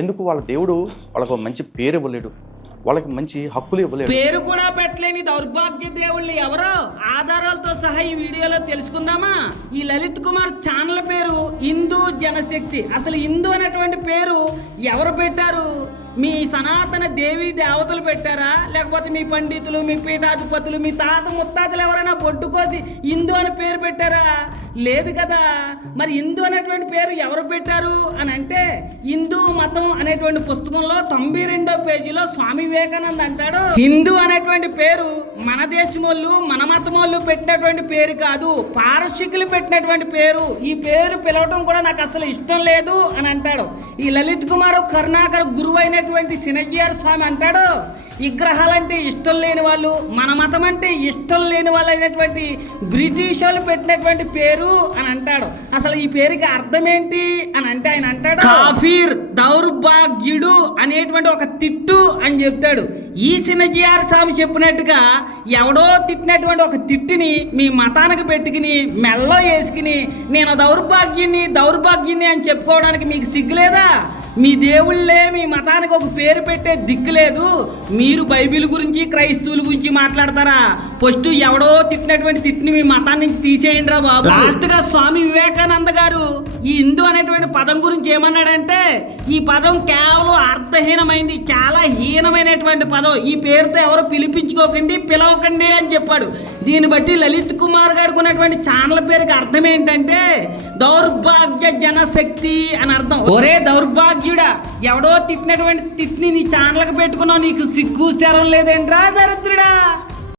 ఎందుకు వాళ్ళ దేవుడు వాళ్ళకు మంచి పేరు ఇవ్వలేడు, వాళ్ళకి మంచి హక్కులు ఇవ్వలేడు. పేరు కూడా పెట్టలేని దౌర్భాగ్య దేవుళ్ళు ఎవరో ఆధారాలతో సహా ఈ వీడియోలో తెలుసుకుందామా. ఈ లలిత్ కుమార్ ఛానల్ పేరు హిందూ జనశక్తి. అసలు హిందూ అనేటువంటి పేరు ఎవరు పెట్టారు? మీ సనాతన దేవీ దేవతలు పెట్టారా, లేకపోతే మీ పండితులు, మీ పీఠాధిపతులు, మీ తాత ముత్తాతలు ఎవరైనా పొట్టుకోసి హిందూ అని పేరు పెట్టారా? లేదు కదా. మరి హిందూ అనేటువంటి పేరు ఎవరు పెట్టారు అని అంటే, హిందూ మతం అనేటువంటి పుస్తకంలో 92వ పేజీలో స్వామి వివేకానంద అంటాడు, హిందూ అనేటువంటి పేరు మన దేశమోళ్ళు మన మతమోళ్ళు పెట్టినటువంటి పేరు కాదు, పారశీకులు పెట్టినటువంటి పేరు. ఈ పేరు పిలవటం కూడా నాకు అసలు ఇష్టం లేదు అని అంటాడు. ఈ లలిత్ కుమార్ కరుణాకర్ గురువు అయినటువంటి సినయ్యర్ స్వామి అంటాడు, విగ్రహాలంటే ఇష్టం లేని వాళ్ళు, మన మతం అంటే ఇష్టం లేని వాళ్ళు అయినటువంటి బ్రిటిష్ వాళ్ళు పెట్టినటువంటి పేరు అని అంటాడు. అసలు ఈ పేరుకి అర్థం ఏంటి అని అంటే ఆయన అంటాడు, కాఫీర్, దౌర్భాగ్యుడు అనేటువంటి ఒక తిట్టు అని చెప్తాడు. ఈ సినయ్యర్ స్వామి చెప్పినట్టుగా ఎవడో తిట్టినటువంటి ఒక తిట్టిని మీ మతానికి పెట్టుకుని మెల్లో వేసుకుని నేను దౌర్భాగ్యుని అని చెప్పుకోవడానికి మీకు సిగ్గులేదా? మీ దేవుళ్ళే మీ మతానికి ఒక పేరు పెట్టే దిక్కు లేదు, మీరు బైబిల్ గురించి క్రైస్తవుల గురించి మాట్లాడతారా? ఫస్ట్ ఎవడో తిట్టినటువంటి తిట్టిని మీ మతాన్ని నుంచి తీసేయండి రా బాబు. లాస్ట్ గా స్వామి వివేకానంద గారు ఈ హిందూ అనేటువంటి పదం గురించి ఏమన్నాడంటే, ఈ పదం కేవలం అర్థహీనమైంది, చాలా హీనమైనటువంటి పదం, ఈ పేరుతో ఎవరు పిలవకండి అని చెప్పాడు. దీన్ని బట్టి లలిత్ కుమార్ గారికి ఉన్నటువంటి ఛానల్ పేరుకి అర్థం ఏంటంటే దౌర్భాగ్య జనశక్తి అని అర్థం. ఒరే దౌర్భాగ్యుడా, ఎవడో తిట్టినటువంటి తిట్టిని నీ ఛానల్కి పెట్టుకున్నావు, నీకు సిగ్గు శరం లేదేంట్రా దరిద్రుడా?